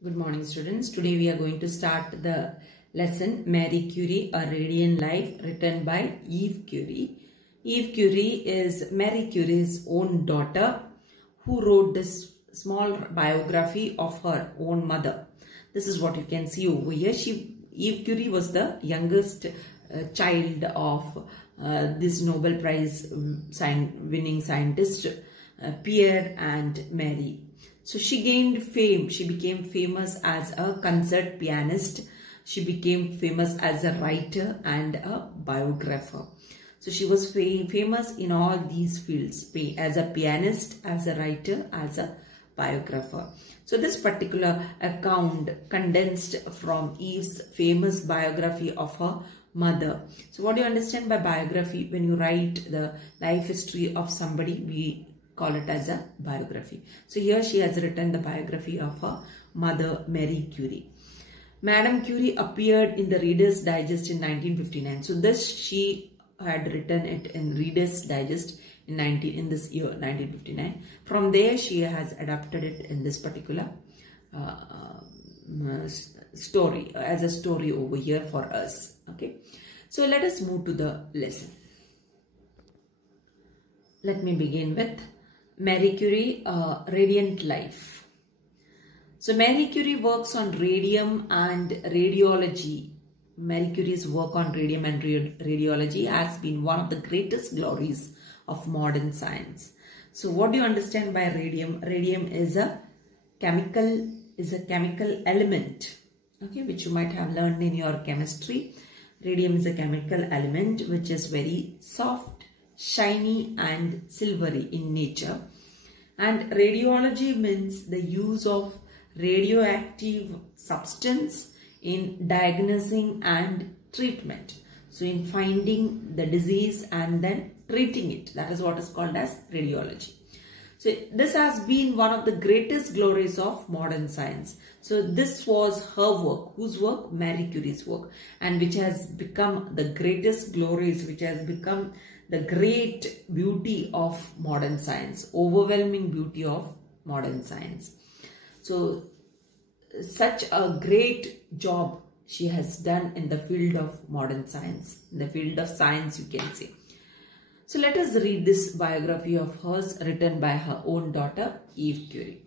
Good morning, students. Today we are going to start the lesson Marie Curie, A Radiant Life, written by Eve Curie. Eve Curie is Marie Curie's own daughter who wrote this small biography of her own mother. This is what you can see over here. Eve Curie was the youngest child of this Nobel Prize winning scientist Pierre and Marie. So she gained fame. She became famous as a concert pianist. She became famous as a writer and a biographer. So she was famous in all these fields, as a pianist, as a writer, as a biographer. So this particular account condensed from Eve's famous biography of her mother. So what do you understand by biography? When you write the life history of somebody, we call it as a biography. So here she has written the biography of her mother, Marie Curie. Madame Curie appeared in the Reader's Digest in 1959. So this she had written it in Reader's Digest in this year 1959. From there she has adapted it in this particular story, as a story over here for us. Okay, so let us move to the lesson. Let me begin with Marie Curie, Radiant Life. So Marie Curie works on radium and radiology. Marie Curie's work on radium and radiology has been one of the greatest glories of modern science. So what do you understand by radium? Radium is a chemical element, okay, which you might have learned in your chemistry. Radium is a chemical element which is very soft, shiny and silvery in nature. And radiology means the use of radioactive substance in diagnosing and treatment. So in finding the disease and then treating it. That is what is called as radiology. So this has been one of the greatest glories of modern science. So this was her work. Whose work? Marie Curie's work. And which has become the greatest glories, which has become the great beauty of modern science, overwhelming beauty of modern science. So such a great job she has done in the field of modern science, in the field of science, you can say. So let us read this biography of hers written by her own daughter, Eve Curie.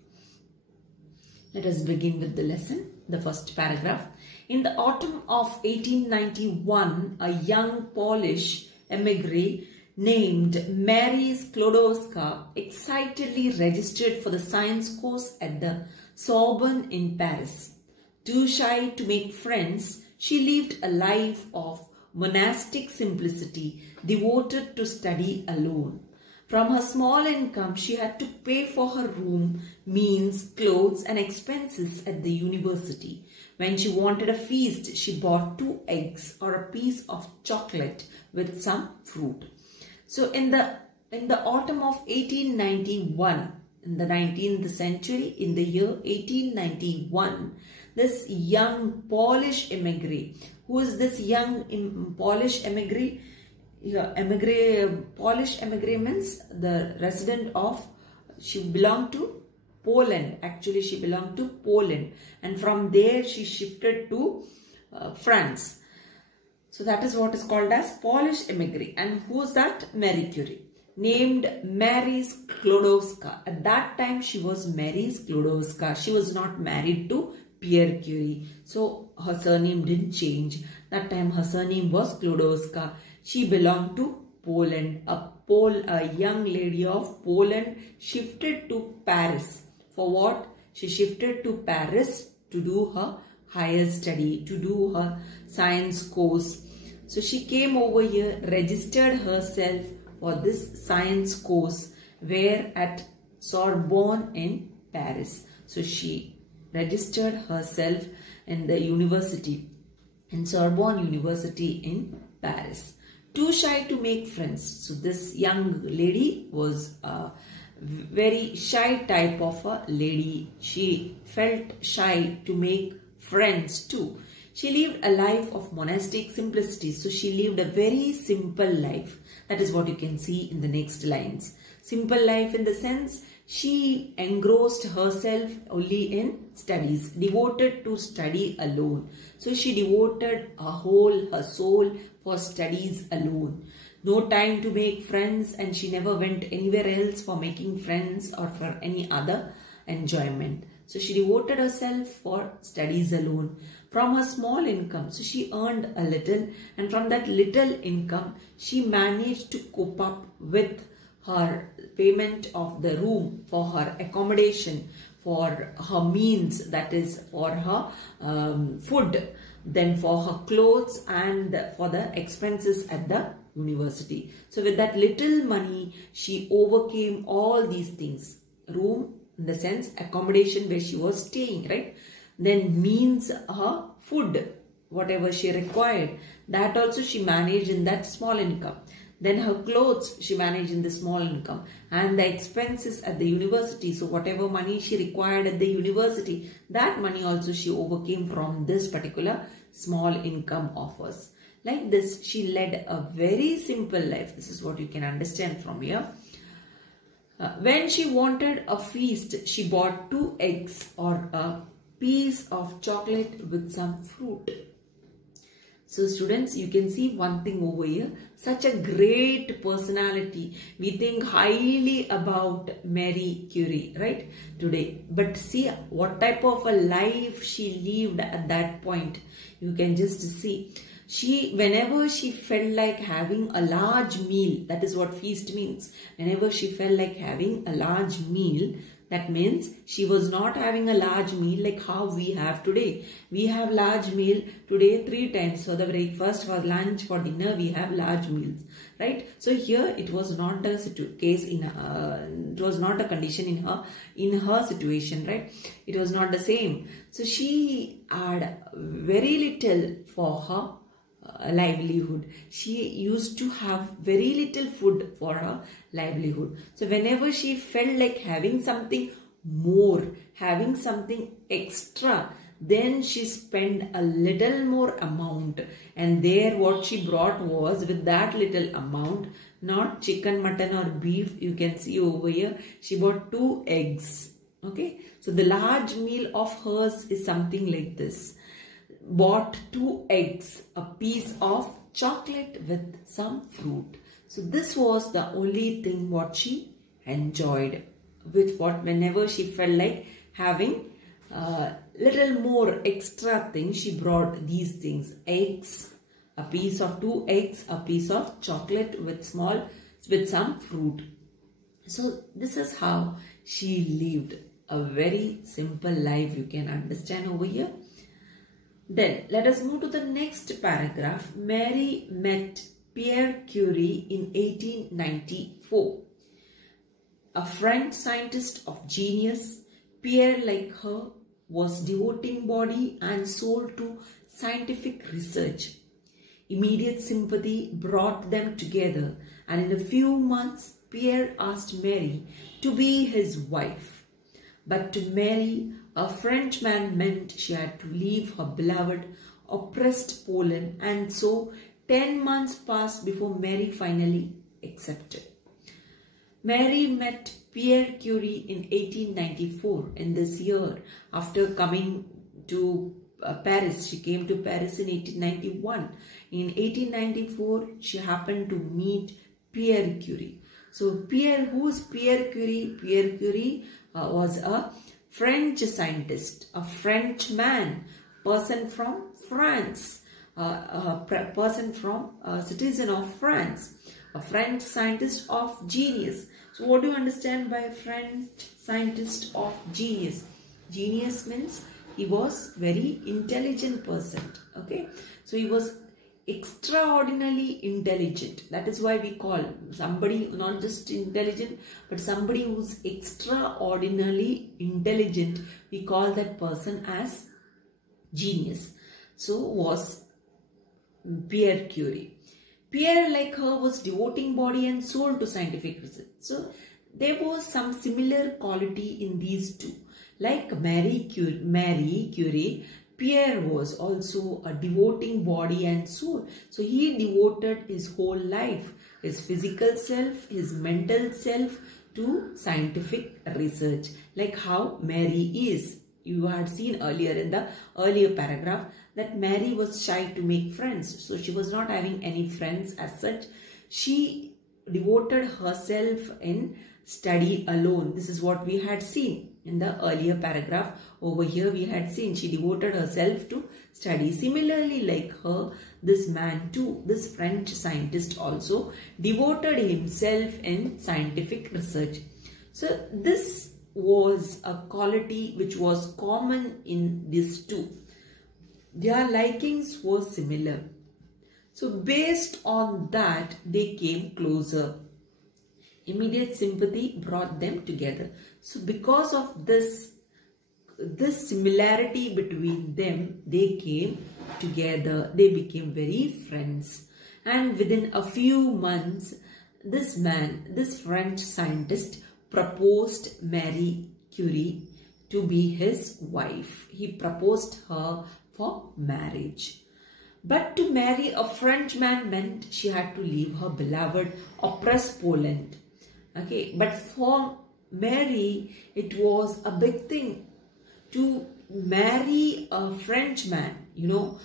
Let us begin with the lesson, the first paragraph. In the autumn of 1891, a young Polish emigre named Marie Sklodowska excitedly registered for the science course at the Sorbonne in Paris. Too shy to make friends, she lived a life of monastic simplicity, devoted to study alone. From her small income, she had to pay for her room, meals, clothes and expenses at the university. When she wanted a feast, she bought 2 eggs or a piece of chocolate with some fruit. So in the autumn of 1891, in the 19th century, in the year 1891, this young Polish emigre, who is this young Polish emigre? Polish emigre means the resident of, she belonged to Poland. Actually, she belonged to Poland. And from there, she shifted to France. So that is what is called as Polish emigre. And who is that? Marie Curie. Named Marie Sklodowska. At that time, she was Marie Sklodowska. She was not married to Pierre Curie. So her surname didn't change. That time her surname was Sklodowska. She belonged to Poland. A young lady of Poland shifted to Paris. For what? She shifted to Paris to do her higher study, to do her science course. So she came over here, registered herself for this science course, where at Sorbonne in Paris. So she registered herself in the university, in Sorbonne University in Paris. Too shy to make friends. So this young lady was a very shy type of a lady. She felt shy to make friends too. She lived a life of monastic simplicity. So she lived a very simple life. That is what you can see in the next lines. Simple life in the sense She engrossed herself only in studies, devoted to study alone. So she devoted her soul for studies alone. No time to make friends, and she never went anywhere else for making friends or for any other enjoyment. So she devoted herself for studies alone. From her small income, so she earned a little, and from that little income, she managed to cope up with her payment of the room, for her accommodation, for her means, that is for her food, then for her clothes, and for the expenses at the university. So with that little money, she overcame all these things. Room, in the sense accommodation where she was staying, right? Then means her food, whatever she required, that also she managed in that small income. Then her clothes she managed in the small income, and the expenses at the university. So whatever money she required at the university, that money also she overcame from this particular small income of hers. Like this, she led a very simple life. This is what you can understand from here. When she wanted a feast, she bought 2 eggs or a piece of chocolate with some fruit. So students, you can see one thing over here. Such a great personality. We think highly about Marie Curie, right, today. But see what type of a life she lived at that point. You can just see. Whenever she felt like having a large meal, that is what feast means. Whenever she felt like having a large meal, that means she was not having a large meal like how we have today. We have large meal today 3 times. For the breakfast, for lunch, for dinner, we have large meals, right? So here it was not the case it was not a condition in her situation, right? It was not the same. So she had very little for her livelihood. She used to have very little food for her livelihood. So whenever she felt like having something more, having something extra, then she spent a little more amount, and there what she brought was, with that little amount, not chicken, mutton or beef, you can see over here, she bought 2 eggs. Okay, so the large meal of hers is something like this. Bought 2 eggs, a piece of chocolate with some fruit. So this was the only thing what she enjoyed. Whenever she felt like having little more extra things, she brought these things: eggs, a piece of 2 eggs, a piece of chocolate with some fruit. So this is how she lived a very simple life. You can understand over here. Then let us move to the next paragraph. Marie met Pierre Curie in 1894. A French scientist of genius, Pierre, like her, was devoting body and soul to scientific research. Immediate sympathy brought them together, and in a few months Pierre asked Marie to be his wife. But to Marie, a Frenchman meant she had to leave her beloved, oppressed Poland, and so 10 months passed before Marie finally accepted. Marie met Pierre Curie in 1894. In this year, after coming to Paris, she came to Paris in 1891. In 1894, she happened to meet Pierre Curie. So who is Pierre Curie? Pierre Curie was a French scientist, a Frenchman, person from France, citizen of France, a French scientist of genius. So what do you understand by French scientist of genius? Genius means he was very intelligent person. Okay, so he was extraordinarily intelligent. That is why we call somebody not just intelligent, but somebody who's extraordinarily intelligent, we call that person as genius. So was Pierre Curie. Pierre, like her, was devoting body and soul to scientific research. So there was some similar quality in these two. Like Marie Curie, Pierre was also a devoting body and soul. So he devoted his whole life, his physical self, his mental self, to scientific research, like how Mary is. You had seen earlier in the earlier paragraph that Mary was shy to make friends. So she was not having any friends as such. She devoted herself in study alone. This is what we had seen in the earlier paragraph. Over here we had seen she devoted herself to study. Similarly, like her, this man too, this French scientist also devoted himself in scientific research. So this was a quality which was common in these two. Their likings were similar. So based on that, they came closer. Immediate sympathy brought them together. So because of this similarity between them, they came together. They became very friends. And within a few months, this man, this French scientist, proposed Marie Curie to be his wife. He proposed her for marriage. But to marry a Frenchman meant she had to leave her beloved, oppressed Poland. Okay, but for Mary, it was a big thing to marry a Frenchman. You know,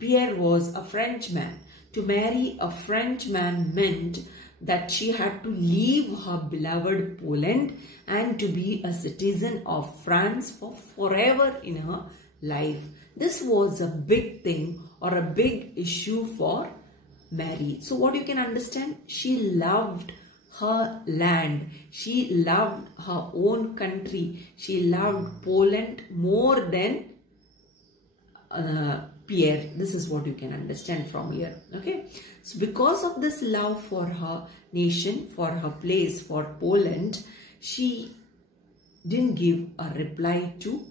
Pierre was a Frenchman. To marry a Frenchman meant that she had to leave her beloved Poland and to be a citizen of France for forever in her life. This was a big thing or a big issue for Mary. So what you can understand, she loved her land. She loved her own country. She loved Poland more than Pierre. This is what you can understand from here. Okay. So because of this love for her nation, for her place, for Poland, she didn't give a reply to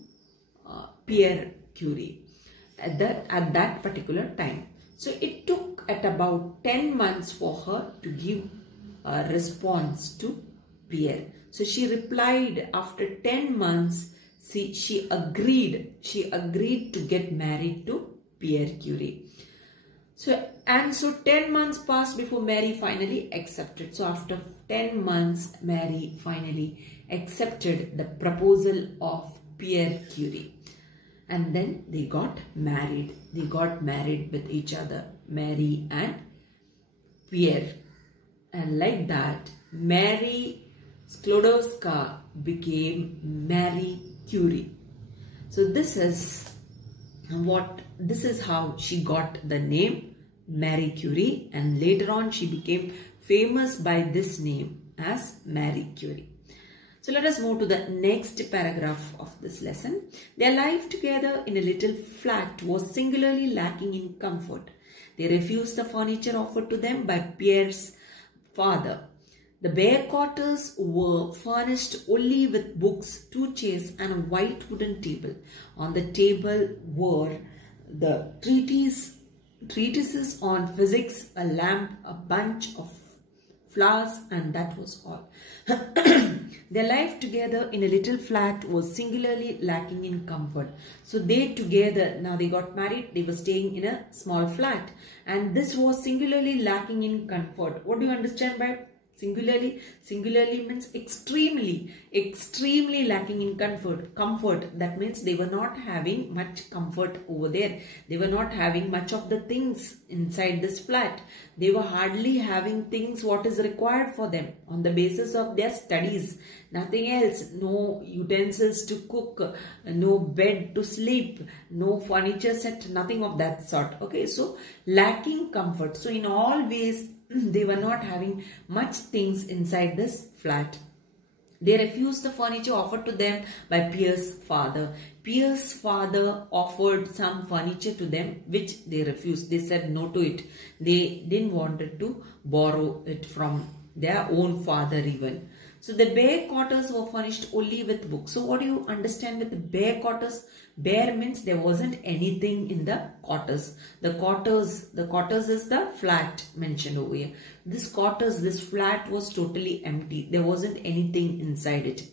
Pierre Curie at that particular time. So it took at about 10 months for her to give a response to Pierre. So she replied after 10 months. She agreed to get married to Pierre Curie. So 10 months passed before Mary finally accepted. So after 10 months, Mary finally accepted the proposal of Pierre Curie. And then they got married. They got married with each other, Mary and Pierre. And like that, Mary Sklodowska became Marie Curie. So this is how she got the name Marie Curie, and later on she became famous by this name as Marie Curie. So let us move to the next paragraph of this lesson. Their life together in a little flat was singularly lacking in comfort. They refused the furniture offered to them by Pierre's father. The bare quarters were furnished only with books, 2 chairs and a white wooden table. On the table were the treatises on physics, a lamp, a bunch of flowers, and that was all. Their life together in a little flat was singularly lacking in comfort. So they together, now they got married, they were staying in a small flat, and this was singularly lacking in comfort. What do you understand by singularly? Singularly means extremely lacking in comfort. That means they were not having much comfort over there. They were not having much of the things inside this flat. They were hardly having things what is required for them on the basis of their studies. Nothing else. No utensils to cook, no bed to sleep, no furniture set, nothing of that sort. Okay, so lacking comfort. So in all ways, they were not having much things inside this flat. They refused the furniture offered to them by Pierre's father. Pierre's father offered some furniture to them which they refused. They said no to it. They didn't want to borrow it from their own father even. So the bare quarters were furnished only with books. So what do you understand with the bare quarters? Bare means there wasn't anything in the quarters. The quarters is the flat mentioned over here. This flat was totally empty. There wasn't anything inside it.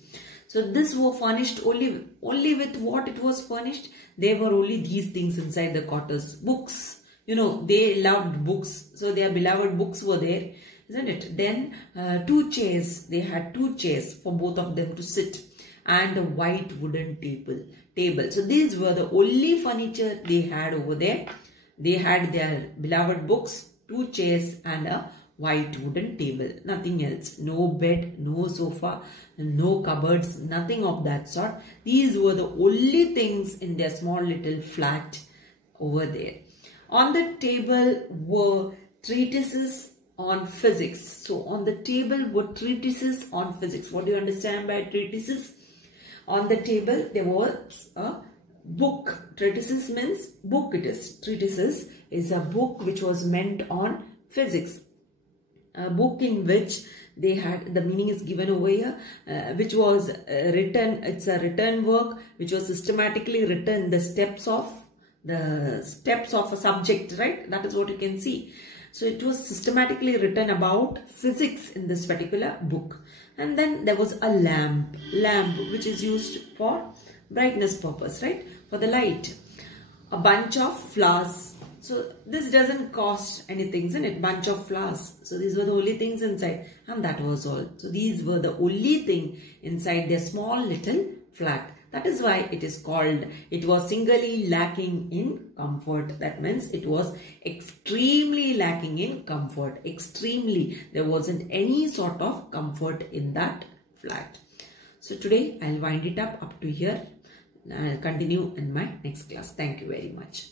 So this were furnished only with what it was furnished. There were only these things inside the quarters. Books. You know, they loved books. So their beloved books were there. isn't it? Then 2 chairs, they had 2 chairs for both of them to sit, and a white wooden table. So these were the only furniture they had over there. They had their beloved books, 2 chairs and a white wooden table, nothing else. No bed, no sofa, no cupboards, nothing of that sort. These were the only things in their small little flat over there. On the table were treatises on physics. So on the table were treatises on physics. What do you understand by treatises? On the table there was a book. Treatises means book it is. Treatises is a book which was meant on physics. A book in which they had, the meaning is given over here, which was written, it's a written work which was systematically written, the steps of a subject, right? That is what you can see. So it was systematically written about physics in this particular book. And then there was a lamp which is used for brightness purpose, right? For the light. A bunch of flowers. So this doesn't cost anything, isn't it? Bunch of flowers. So these were the only things inside, and that was all. So these were the only thing inside their small little flat. That is why it is called, it was singularly lacking in comfort. That means it was extremely lacking in comfort. Extremely. There wasn't any sort of comfort in that flat. So today I'll wind it up to here. I'll continue in my next class. Thank you very much.